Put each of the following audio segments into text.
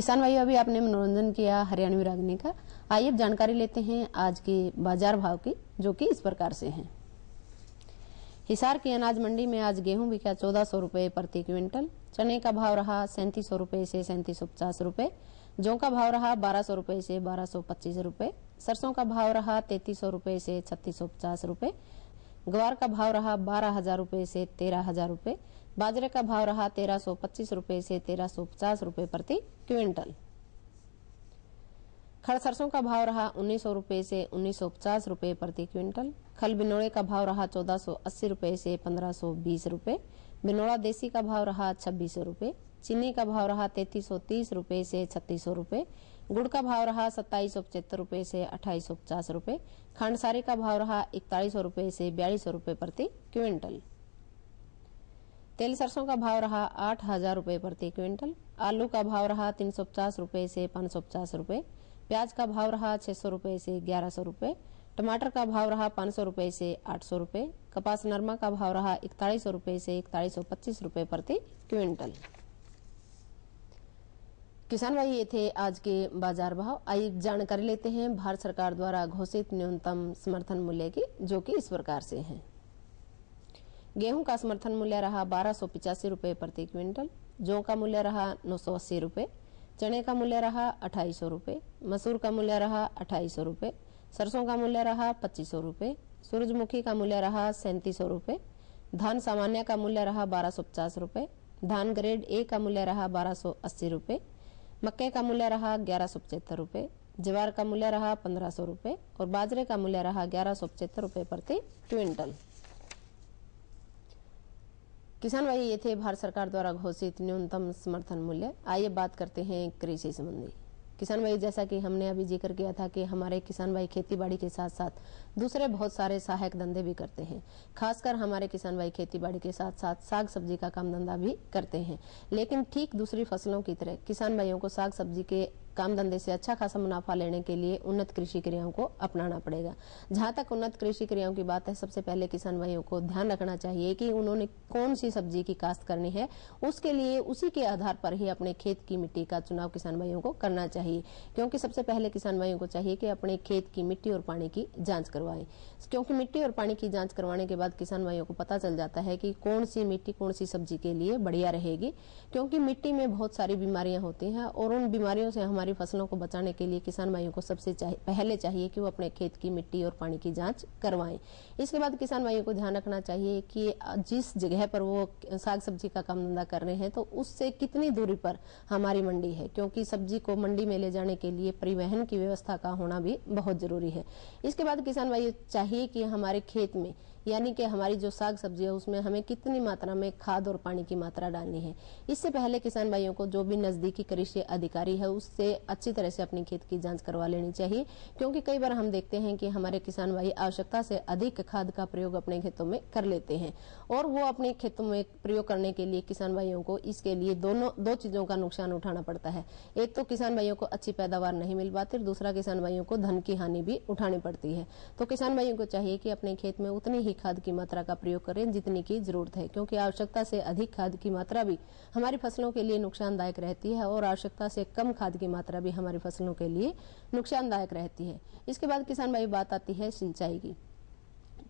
किसान भाइयों, अभी आपने मनोरंजन किया हरियाणवी रागनी का। आइए अब जानकारी लेते हैं आज के बाजार भाव की, जो कि इस प्रकार से हैं। हिसार की अनाज मंडी में आज गेहूं बिका 1400 रुपए प्रति क्विंटल। चने का भाव रहा 3700 रुपए से 3750 रुपए। जौ का भाव रहा 1200 रुपए से 1225 रुपए। सरसों का भाव रहा 3300 रुपए से 3650 रुपए। ग्वार का भाव रहा 12,000 रुपए से 13,000 रुपए। बाजरे का भाव रहा 1325 रुपए से 1350 रुपए प्रति क्विंटल। खड़ सरसों का भाव रहा 1900 रुपए से 1950 रुपए प्रति क्विंटल। खल बिनोड़े का भाव रहा 1480 रुपए से 1520 रुपए। बिनोड़ा देसी का भाव रहा 2600 रुपए। चीनी का भाव रहा 3330 रुपए से 3600 रुपए। गुड़ का भाव रहा 2775 रुपए से 2850 रुपए। खंडसारी का भाव रहा 4100 रुपए से 4200 रुपए प्रति क्विंटल। तेल सरसों का भाव रहा 8,000 रुपए प्रति क्विंटल। आलू का भाव रहा 350 रुपए से 550 रुपए। प्याज का भाव रहा 600 रुपए से 1100 रुपए। टमाटर का भाव रहा 500 रुपए से 800 रुपए। कपास नरमा का भाव रहा 4100 रुपए से 4125 रुपए प्रति क्विंटल। किसान भाई, ये थे आज के बाजार भाव। आइए जानकारी लेते हैं भारत सरकार द्वारा घोषित न्यूनतम समर्थन मूल्य की, जो कि इस प्रकार से हैं। गेहूं का समर्थन मूल्य रहा 1285 रुपए प्रति क्विंटल। जौ का मूल्य रहा 980 रुपए। चने का मूल्य रहा 2800 रुपए। मसूर का मूल्य रहा 2800 रुपए। सरसों का मूल्य रहा 2500 रुपए। सूरजमुखी का मूल्य रहा 3700 रुपए। धान सामान्य का मूल्य रहा 1250 रुपए। धान ग्रेड ए का मूल्य रहा 1280 रुपए। मक्के का मूल्य रहा 1175 रुपए। ज्वार का मूल्य रहा 1500 रुपए और बाजरे का मूल्य रहा 1175 रुपए प्रति क्विंटल। किसान भाई, ये थे भारत सरकार द्वारा घोषित न्यूनतम समर्थन मूल्य। आइए बात करते हैं कृषि संबंधी। किसान भाई, जैसा कि हमने अभी जिक्र किया था कि हमारे किसान भाई खेती बाड़ी के साथ साथ दूसरे बहुत सारे सहायक धंधे भी करते हैं। खासकर हमारे किसान भाई खेती बाड़ी के साथ साथ साग सब्जी का काम धंधा भी करते हैं। लेकिन ठीक दूसरी फसलों की तरह किसान भाइयों को साग सब्जी के काम धंधे से अच्छा खासा मुनाफा लेने के लिए उन्नत कृषि क्रियाओं को अपनाना पड़ेगा। जहां तक उन्नत कृषि क्रियाओं की बात है, सबसे पहले किसान भाइयों को ध्यान रखना चाहिए कि उन्होंने कौन सी सब्जी की काश्त करनी है। उसके लिए उसी के आधार पर ही अपने खेत की मिट्टी का चुनाव किसान भाइयों को करना चाहिए। क्योंकि सबसे पहले किसान भाइयों को चाहिए कि अपने खेत की मिट्टी और पानी की जांच करवाएं। क्योंकि मिट्टी और पानी की जांच करवाने के बाद किसान भाइयों को पता चल जाता है कि कौन सी मिट्टी कौन सी सब्जी के लिए बढ़िया रहेगी। क्योंकि मिट्टी में बहुत सारी बीमारियां होती हैं और उन बीमारियों से हमारी फसलों को बचाने के लिए किसान भाइयों को सबसे पहले चाहिए कि वो अपने खेत की मिट्टी और पानी की जांच करवाएं। इसके बाद किसान भाइयों को ध्यान रखना चाहिए कि जिस जगह पर वो साग सब्जी का काम धंधा कर रहे हैं तो उससे कितनी दूरी पर हमारी मंडी है। क्योंकि सब्जी को मंडी में ले जाने के लिए परिवहन की व्यवस्था का होना भी बहुत जरूरी है। इसके बाद किसान भाई चाहिए कि हमारे खेत में, यानी कि हमारी जो साग सब्जी है उसमें हमें कितनी मात्रा में खाद और पानी की मात्रा डालनी है। इससे पहले किसान भाइयों को जो भी नजदीकी कृषि अधिकारी है उससे अच्छी तरह से अपनी खेत की जांच करवा लेनी चाहिए। क्योंकि कई बार हम देखते हैं कि हमारे किसान भाई आवश्यकता से अधिक खाद का प्रयोग अपने खेतों में कर लेते हैं और वो अपने खेतों में प्रयोग करने के लिए किसान भाइयों को इसके लिए दो चीजों का नुकसान उठाना पड़ता है। एक तो किसान भाइयों को अच्छी पैदावार नहीं मिल पाती, दूसरा किसान भाइयों को धन की हानि भी उठानी पड़ती है। तो किसान भाइयों को चाहिए कि अपने खेत में उतनी ही खाद की मात्रा का प्रयोग करें जितनी की जरूरत है। क्योंकि आवश्यकता से अधिक खाद की मात्रा भी हमारी फसलों के लिए नुकसानदायक रहती है और आवश्यकता से कम खाद की मात्रा भी हमारी फसलों के लिए नुकसानदायक रहती है। इसके बाद किसान भाई बात आती है सिंचाई की।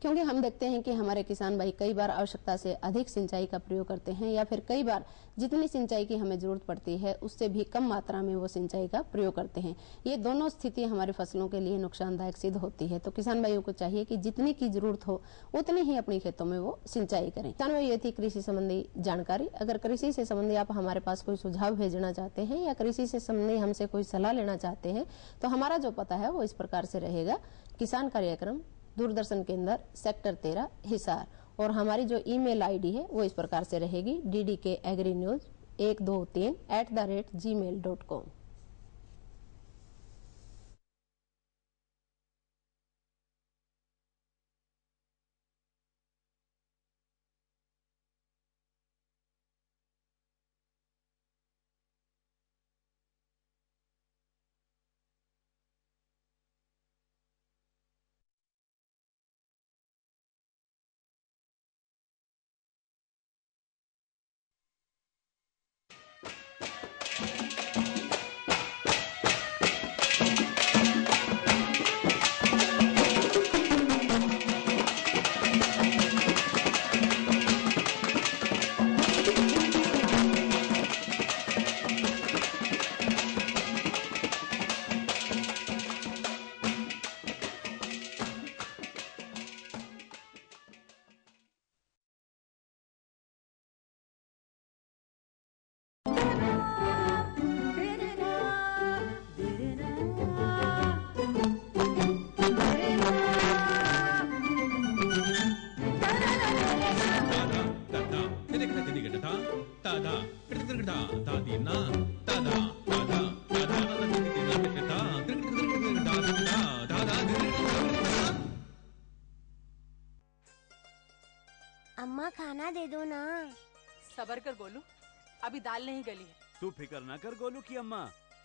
क्योंकि हम देखते हैं कि हमारे किसान भाई कई बार आवश्यकता से अधिक सिंचाई का प्रयोग करते हैं या फिर कई बार जितनी सिंचाई की हमें जरूरत पड़ती है उससे भी कम मात्रा में वो सिंचाई का प्रयोग करते हैं। ये दोनों स्थिति हमारी फसलों के लिए नुकसानदायक सिद्ध होती है। तो किसान भाइयों को चाहिए कि जितनी की जरूरत हो उतनी ही अपने खेतों में वो सिंचाई करें। किसान भाई, ये थी कृषि संबंधी जानकारी। अगर कृषि से संबंधी आप हमारे पास कोई सुझाव भेजना चाहते हैं या कृषि से संबंधी हमसे कोई सलाह लेना चाहते हैं तो हमारा जो पता है वो इस प्रकार से रहेगा। किसान कार्यक्रम, दूरदर्शन केंद्र, सेक्टर 13, हिसार। और हमारी जो ईमेल आईडी है वो इस प्रकार से रहेगी ddkagrinews123@gmail.com। सबर कर गोलू, अभी दाल नहीं गली है। तू फिक्र ना कर गोलू की अम्मा,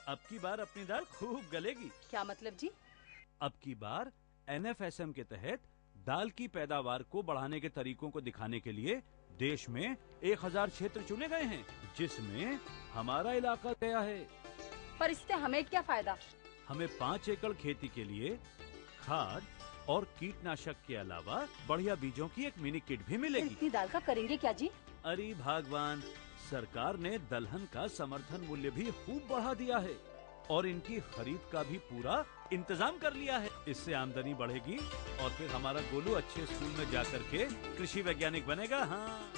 अब की बार अपनी दाल खूब गलेगी। क्या मतलब जी? अब की बार NFSM के तहत दाल की पैदावार को बढ़ाने के तरीकों को दिखाने के लिए देश में 1000 क्षेत्र चुने गए हैं, जिसमें हमारा इलाका गया है। पर इससे हमें क्या फायदा? हमें 5 एकड़ खेती के लिए खाद और कीटनाशक के अलावा बढ़िया बीजों की एक मिनी किट भी मिलेगी। इतनी दाल का करेंगे क्या जी? अरे भगवान, सरकार ने दलहन का समर्थन मूल्य भी खूब बढ़ा दिया है और इनकी खरीद का भी पूरा इंतजाम कर लिया है। इससे आमदनी बढ़ेगी और फिर हमारा गोलू अच्छे स्कूल में जाकर के कृषि वैज्ञानिक बनेगा। हाँ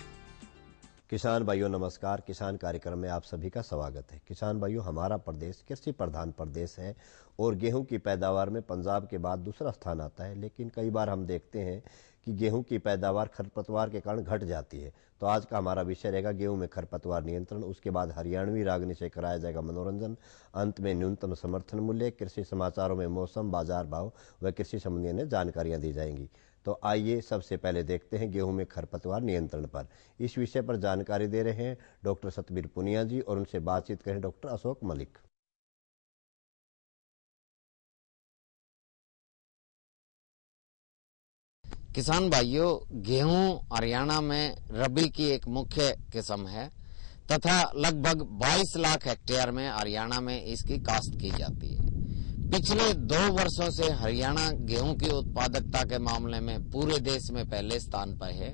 किसान भाइयों नमस्कार। किसान कार्यक्रम में आप सभी का स्वागत है। किसान भाइयों, हमारा प्रदेश कृषि प्रधान प्रदेश है और गेहूं की पैदावार में पंजाब के बाद दूसरा स्थान आता है, लेकिन कई बार हम देखते हैं कि गेहूं की पैदावार खरपतवार के कारण घट जाती है। तो आज का हमारा विषय रहेगा गेहूं में खरपतवार नियंत्रण। उसके बाद हरियाणवी रागनी से कराया जाएगा मनोरंजन। अंत में न्यूनतम समर्थन मूल्य, कृषि समाचारों में मौसम, बाजार भाव व कृषि संबंधी अन्य जानकारियां दी जाएंगी। तो आइए सबसे पहले देखते हैं गेहूं में खरपतवार नियंत्रण पर। इस विषय पर जानकारी दे रहे हैं डॉक्टर सतबीर पुनिया जी और उनसे बातचीत करें डॉक्टर अशोक मलिक। किसान भाइयों, गेहूं हरियाणा में रबी की एक मुख्य किस्म है तथा लगभग 22 लाख हेक्टेयर में हरियाणा में इसकी काश्त की जाती है। पिछले 2 वर्षों से हरियाणा गेहूं की उत्पादकता के मामले में पूरे देश में पहले स्थान पर है,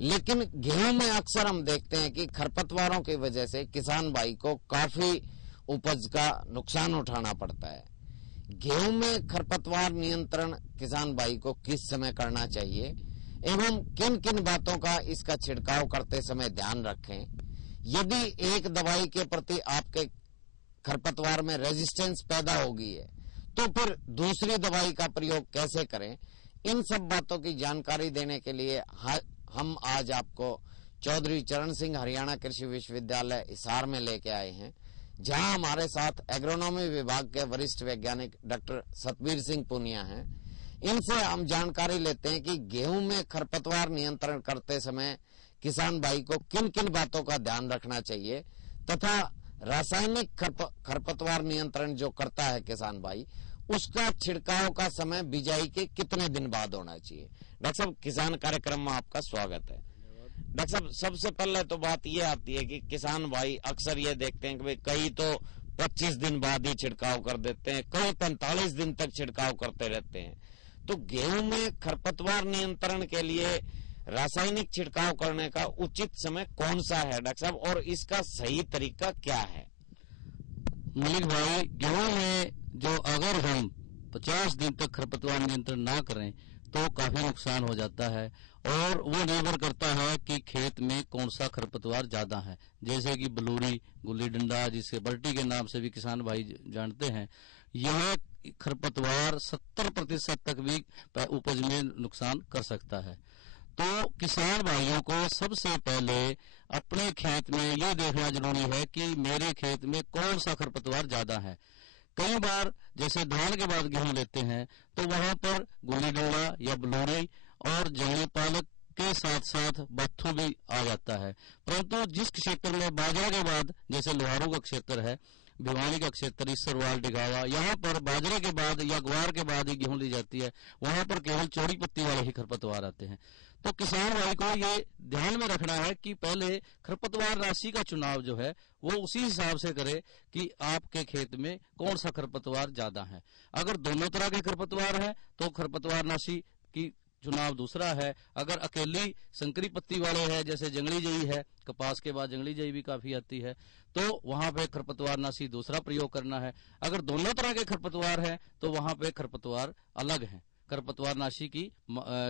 लेकिन गेहूं में अक्सर हम देखते हैं कि खरपतवारों की वजह से किसान भाई को काफी उपज का नुकसान उठाना पड़ता है। गेहूं में खरपतवार नियंत्रण किसान भाई को किस समय करना चाहिए एवं किन किन बातों का इसका छिड़काव करते समय ध्यान रखें, यदि एक दवाई के प्रति आपके खरपतवार में रेजिस्टेंस पैदा हो गई है तो फिर दूसरी दवाई का प्रयोग कैसे करें, इन सब बातों की जानकारी देने के लिए हम आज आपको चौधरी चरण सिंह हरियाणा कृषि विश्वविद्यालय हिसार में लेके आए हैं, जहां हमारे साथ एग्रोनॉमी विभाग के वरिष्ठ वैज्ञानिक डॉक्टर सतबीर सिंह पुनिया हैं। इनसे हम जानकारी लेते हैं कि गेहूं में खरपतवार नियंत्रण करते समय किसान भाई को किन किन बातों का ध्यान रखना चाहिए तथा रासायनिक खरपतवार नियंत्रण जो करता है किसान भाई, उसका छिड़काव का समय बिजाई के कितने दिन बाद होना चाहिए। डॉक्टर साहब, किसान कार्यक्रम में आपका स्वागत है। डॉक्टर साहब, सबसे पहले तो बात ये आती है कि किसान भाई अक्सर ये देखते हैं कि भाई कई तो 25 दिन बाद ही छिड़काव कर देते हैं, कई 45 दिन तक छिड़काव करते रहते हैं। तो गेहूं में खरपतवार नियंत्रण के लिए रासायनिक छिड़काव करने का उचित समय कौन सा है डॉक्टर साहब, और इसका सही तरीका क्या है? मलिक भाई, गेहूं में जो अगर हम 50 दिन तक खरपतवार नियंत्रण ना करें तो काफी नुकसान हो जाता है और वो निर्भर करता है कि खेत में कौन सा खरपतवार ज्यादा है। जैसे कि बलूरी, गुल्ली डंडा, जिसे बल्टी के नाम से भी किसान भाई जानते हैं, यह खरपतवार 70% तक भी उपज में नुकसान कर सकता है। तो किसान भाइयों को सबसे पहले अपने खेत में ये देखना जरूरी है कि मेरे खेत में कौन सा खरपतवार ज्यादा है। कई बार जैसे धान के बाद गेहूं लेते हैं तो वहां पर गुल्ली डंडा या बलूरी और जंगली पालक के साथ साथ बत्थू भी आ जाता है। परंतु जिस क्षेत्र में बाजरा के बाद, जैसे लोहारू का क्षेत्र है, भिवानी का क्षेत्र, इसरवाल, डिगावा, यहाँ पर बाजरे के बाद या ग्वार के बाद ही गेहूं ली जाती है, वहां पर केवल चौड़ी पत्ती वाले ही खरपतवार आते हैं। तो किसान भाई को ये ध्यान में रखना है कि पहले खरपतवार राशि का चुनाव जो है वो उसी हिसाब से करे कि आपके खेत में कौन सा खरपतवार ज्यादा है। अगर दोनों तरह के खरपतवार है तो खरपतवार नाशी की चुनाव दूसरा है। अगर अकेली संकरी पत्ती वाले है, जैसे जंगली जई है, कपास के बाद जंगली जई भी काफी आती है, तो वहां पे खरपतवार नाशी दूसरा प्रयोग करना है। अगर दोनों तरह के खरपतवार है तो वहां पे खरपतवार अलग है, खरपतवार नाशी की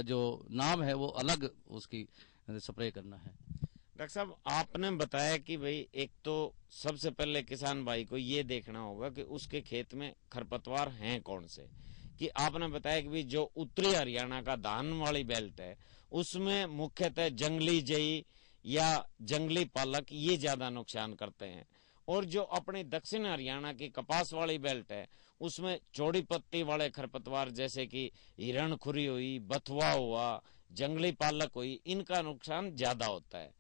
जो नाम है वो अलग उसकी स्प्रे करना है। डॉक्टर साहब, आपने बताया कि भाई एक तो सबसे पहले किसान भाई को ये देखना होगा कि उसके खेत में खरपतवार हैं कौन से, कि आपने बताया कि जो उत्तरी हरियाणा का धान वाली बेल्ट है उसमें मुख्यतः जंगली जई या जंगली पालक ये ज्यादा नुकसान करते हैं, और जो अपनी दक्षिण हरियाणा की कपास वाली बेल्ट है उसमें चौड़ी पत्ती वाले खरपतवार जैसे कि हिरणखुरी हुई, बथुआ हुआ, जंगली पालक हुई, इनका नुकसान ज्यादा होता है।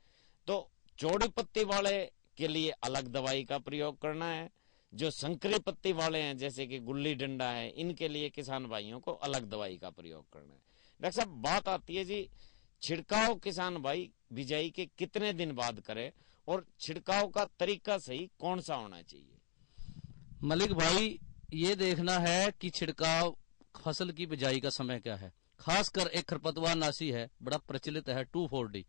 तो चौड़ी पत्ती वाले के लिए अलग दवाई का प्रयोग करना है, जो संकरी पत्ती वाले हैं जैसे कि गुल्ली डंडा है, इनके लिए किसान भाइयों को अलग दवाई का प्रयोग करना है। डॉक्टर साहब, बात आती है जी छिड़काव किसान भाई बिजाई के कितने दिन बाद करे और छिड़काव का तरीका सही कौन सा होना चाहिए? मलिक भाई, ये देखना है कि छिड़काव फसल की बिजाई का समय क्या है। खासकर एक खरपतवार नाशी है, बड़ा प्रचलित है 2,4-D।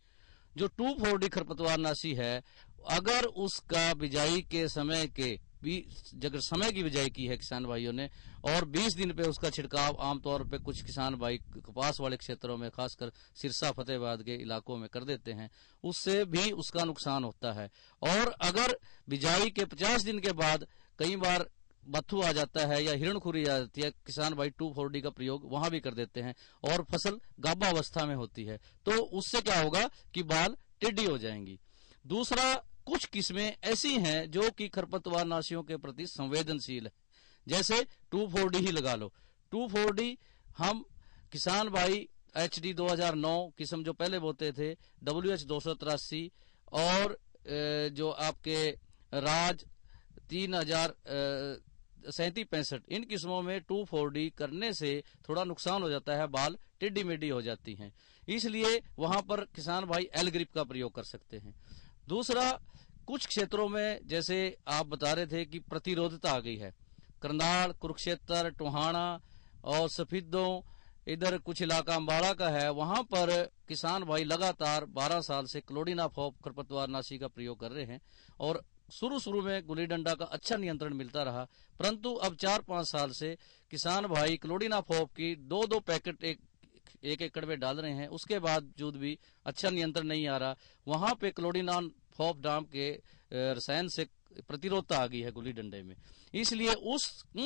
जो 2,4-D खरपतवार नाशी है, अगर उसका बिजाई के समय के अगर समय की बिजाई की है किसान भाइयों ने और 20 दिन पे उसका छिड़काव आमतौर पे कुछ किसान भाई कपास वाले क्षेत्रों में, खासकर सिरसा फतेहाबाद के इलाकों में कर देते हैं, उससे भी उसका नुकसान होता है। और अगर बिजाई के 50 दिन के बाद कई बार बथू आ जाता है या हिरणखुरी आ जाती है, किसान भाई 2,4-D का प्रयोग वहां भी कर देते हैं और फसल गाभा अवस्था में होती है, तो उससे क्या होगा कि बाल टेढ़ी हो जाएंगी। दूसरा, कुछ किस्में ऐसी हैं जो कि खरपतवार नाशियों के प्रति संवेदनशील है, जैसे 2,4-D ही लगा लो। 2,4-D हम किसान भाई HD 2009 किस्म जो पहले बोते थे, WH 283 और जो आपके राज 3037-65, इन किस्मों में 2,4-D करने से थोड़ा नुकसान हो जाता है, बाल टेढ़ी मेढ़ी हो जाती हैं, इसलिए वहां पर किसान भाई एल ग्रिप का प्रयोग कर सकते हैं। दूसरा, कुछ क्षेत्रों में जैसे आप बता रहे थे कि प्रतिरोधता आ गई है, करनाल, कुरुक्षेत्र, टोहाना और सफीदों, इधर कुछ इलाका अम्बाड़ा का है, वहां पर किसान भाई लगातार 12 साल से क्लोडिनाफॉप खरपतवार नाशी का प्रयोग कर रहे हैं और शुरू में गुल्ली डंडा का अच्छा नियंत्रण मिलता रहा, परंतु अब 4-5 साल से किसान भाई क्लोडिनाफॉप की 2-2 पैकेट एक एकड़ में डाल रहे हैं, उसके बावजूद भी अच्छा नियंत्रण नहीं आ रहा। वहां पे क्लोडिनाफॉप नाम के रसायन से प्रतिरोधता आ गई है गुल्ली डंडे में, इसलिए उन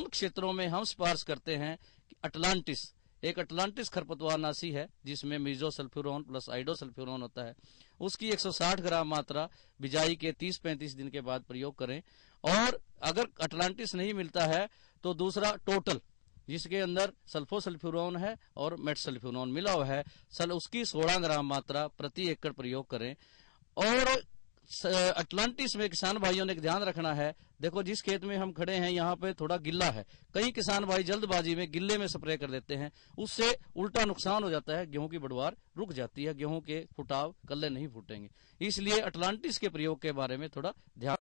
क्षेत्रों में हम सिफारिश करते हैं कि अटलांटिस, एक अटलांटिस खरपतवार नाशी है जिसमें मीजोसल्फ्यूरोन प्लस आइडोसल्फ्यूरोन होता है, उसकी 160 ग्राम मात्रा बिजाई के 30-35 दिन के बाद प्रयोग करें। और अगर अटलांटिस नहीं मिलता है तो दूसरा टोटल, जिसके अंदर सल्फोसल्फ्यूरोन है और मेटसल्फ्यूरोन मिला हुआ है, उसकी 16 ग्राम मात्रा प्रति एकड़ प्रयोग करें। और अटलांटिस में किसान भाइयों ने ध्यान रखना है, देखो जिस खेत में हम खड़े हैं यहाँ पे थोड़ा गिल्ला है, कई किसान भाई जल्दबाजी में गिल्ले में स्प्रे कर देते हैं, उससे उल्टा नुकसान हो जाता है, गेहूं की बढ़वार रुक जाती है, गेहूं के फुटाव कल्ले नहीं फूटेंगे, इसलिए अटलांटिस के प्रयोग के बारे में थोड़ा ध्यान